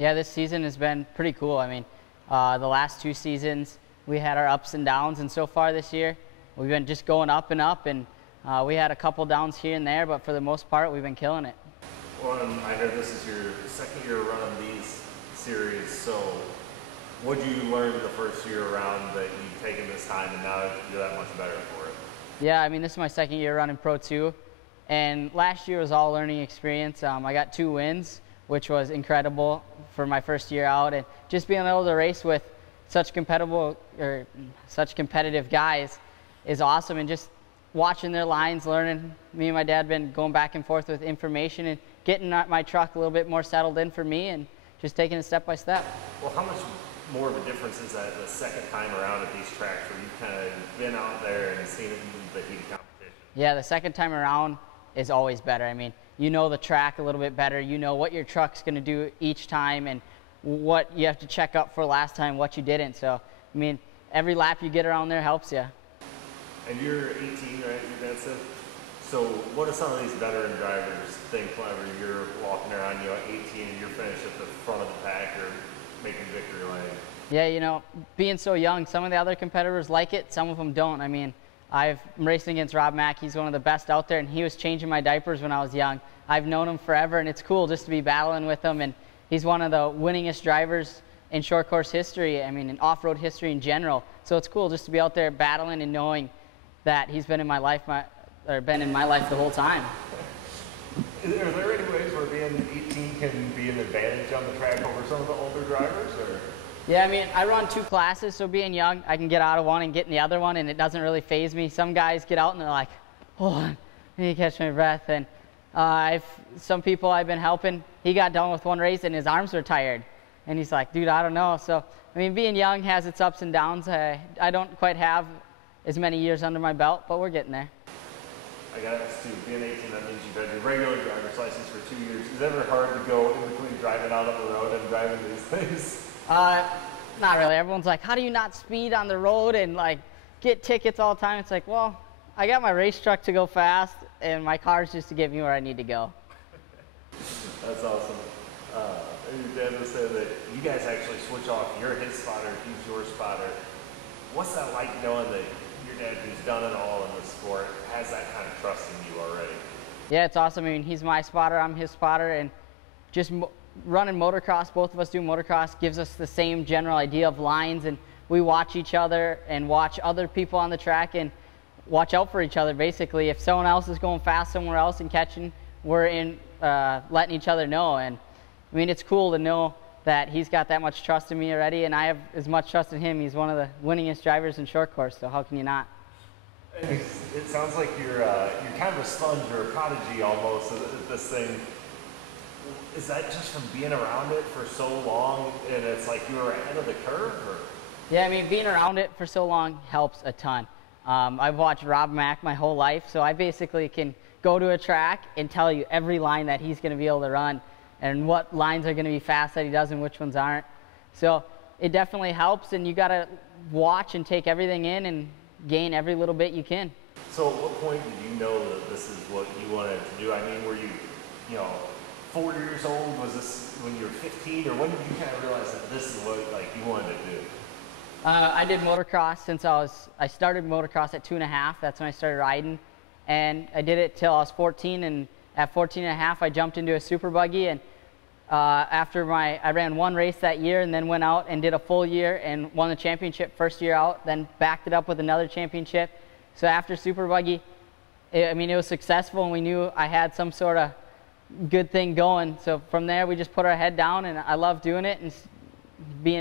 Yeah, this season has been pretty cool. I mean, the last 2 seasons, we had our ups and downs, and so far this year, we've been just going up and up, and we had a couple downs here and there, but for the most part, we've been killing it. Well, I heard this is your second year running these series, so what did you learn the first year around that you've taken this time and now you're that much better for it? Yeah, I mean, this is my second year running Pro 2, and last year was all learning experience. I got 2 wins, which was incredible for my first year out, and just being able to race with such competitive guys is awesome, and just watching their lines, learning. Me and my dad been going back and forth with information and getting my truck a little bit more settled in for me and just taking it step by step. Well, how much more of a difference is that the second time around at these tracks where you've kind of been out there and seen it in the heat competition? Yeah, the second time around is always better. I mean, you know the track a little bit better. You know what your truck's going to do each time and what you have to check up for last time, what you didn't. So, I mean, every lap you get around there helps you. And you're 18, right, you guys said? So what do some of these veteran drivers think whenever you're walking around, you know, 18 and you're finished at the front of the pack or making victory lane? Yeah, you know, being so young, some of the other competitors like it, some of them don't. I mean, I'm racing against Rob Mack. He's one of the best out there, and he was changing my diapers when I was young. I've known him forever, and it's cool just to be battling with him, and he's one of the winningest drivers in short course history, I mean, in off-road history in general. So it's cool just to be out there battling and knowing that he's been in my life, the whole time. Are there any ways where being 18 can be an advantage on the track over some of the older drivers? Or? Yeah, I mean, I run 2 classes, so being young, I can get out of one and get in the other one, and it doesn't really faze me. Some guys get out and they're like, hold on, I need to catch my breath. And some people I've been helping, he got done with one race and his arms were tired. And he's like, dude, I don't know. So, I mean, being young has its ups and downs. I don't quite have as many years under my belt, but we're getting there. I got to ask too, being 18, that means you've had your regular driver's license for 2 years. Is it ever hard to go in between driving out on the road and driving these things? Not really. Everyone's like, how do you not speed on the road and like get tickets all the time? It's like, well, I got my race truck to go fast and my car's just to get me where I need to go. That's awesome. Your dad was saying that you guys actually switch off. You're his spotter, he's your spotter. What's that like knowing that your dad, who's done it all in the sport, has that kind of trust in you already? Yeah, it's awesome. I mean, he's my spotter, I'm his spotter, and just running motocross, both of us do motocross, gives us the same general idea of lines, and we watch each other and watch other people on the track and watch out for each other, basically. If someone else is going fast somewhere else and catching, we're in letting each other know. And I mean, it's cool to know that he's got that much trust in me already, and I have as much trust in him. He's one of the winningest drivers in short course, so how can you not? It sounds like you're kind of a sponge or a prodigy almost at this thing. Is that just from being around it for so long, and it's like you were ahead of the curve? Or? Yeah, I mean, being around it for so long helps a ton. I've watched Rob Mack my whole life, so I basically can go to a track and tell you every line that he's going to be able to run and what lines are going to be fast that he does and which ones aren't. So it definitely helps, and you got to watch and take everything in and gain every little bit you can. So at what point did you know that this is what you wanted to do? I mean, were you know, 4 years old? Was this when you were 15, or when did you kind of realize that this is what you wanted to do? I did motocross since I started motocross at 2.5. That's when I started riding, and I did it till I was 14. And at 14.5, I jumped into a super buggy, and I ran one race that year, and then went out and did a full year and won the championship first year out. Then backed it up with another championship. So after super buggy, I mean, it was successful, and we knew I had some sort of good thing going. So from there, we just put our head down, and I love doing it and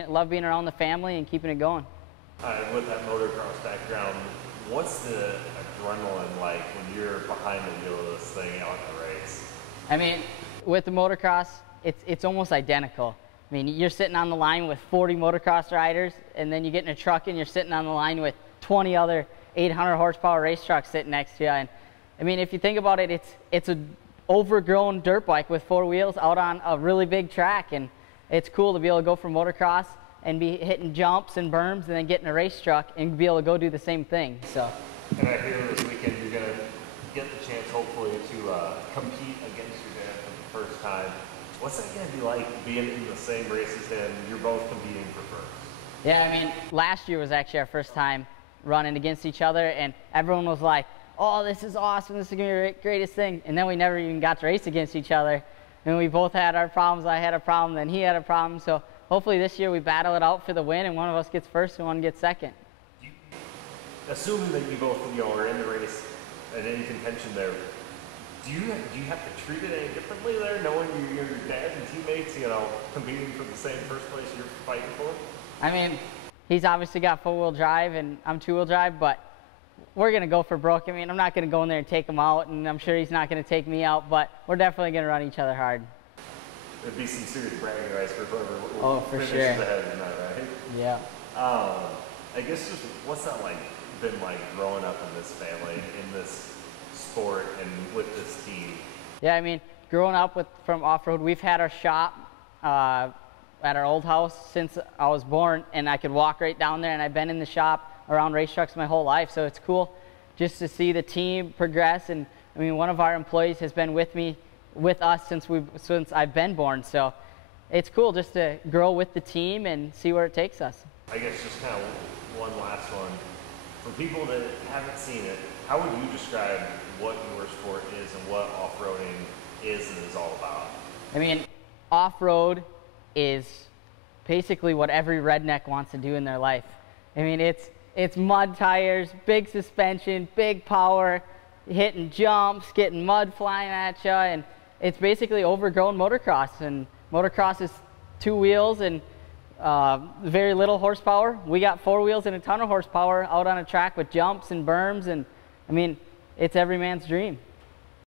love being around the family and keeping it going. With that motocross background, what's the adrenaline like when you're behind the wheel of this thing out in the race? I mean, with the motocross, it's almost identical. I mean, you're sitting on the line with 40 motocross riders, and then you get in a truck and you're sitting on the line with 20 other 800 horsepower race trucks sitting next to you. And I mean, if you think about it, it's an overgrown dirt bike with 4 wheels out on a really big track, and it's cool to be able to go from motocross and be hitting jumps and berms and then get in a race truck and be able to go do the same thing. So. And I hear this weekend you're going to get the chance, hopefully, to compete against your dad for the first time. What's that going to be like being in the same race as him? You're both competing for first. Yeah, I mean, last year was actually our first time running against each other, and everyone was like, oh, this is awesome, this is going to be the greatest thing. And then we never even got to race against each other. And we both had our problems. I had a problem, then he had a problem. So hopefully this year we battle it out for the win, and one of us gets first and one gets second. Assuming that you both, are in the race and any contention there, do you have to treat it any differently there, knowing your dad and teammates, competing for the same first place you're fighting for? I mean, he's obviously got four-wheel drive and I'm two-wheel drive, but we're going to go for broke. I mean, I'm not going to go in there and take him out, and I'm sure he's not going to take me out, but we're definitely going to run each other hard. There'd be some serious bragging rights for whoever oh, for finishes sure. ahead in that, right? Yeah. I guess just what's that been like growing up in this family, in this sport, and with this team? Yeah, I mean, growing up from off-road, we've had our shop at our old house since I was born, and I could walk right down there, and I've been in the shop around race trucks my whole life, so it's cool just to see the team progress. And I mean, one of our employees has been with us since I've been born, so it's cool just to grow with the team and see where it takes us. I guess just kind of one last one. For people that haven't seen it, how would you describe what your sport is and what off-roading is and is all about? I mean, off-road is basically what every redneck wants to do in their life. I mean, it's mud tires, big suspension, big power, hitting jumps, getting mud flying at you, and it's basically overgrown motocross. And motocross is two wheels and very little horsepower. We got four wheels and a ton of horsepower out on a track with jumps and berms, and I mean, it's every man's dream.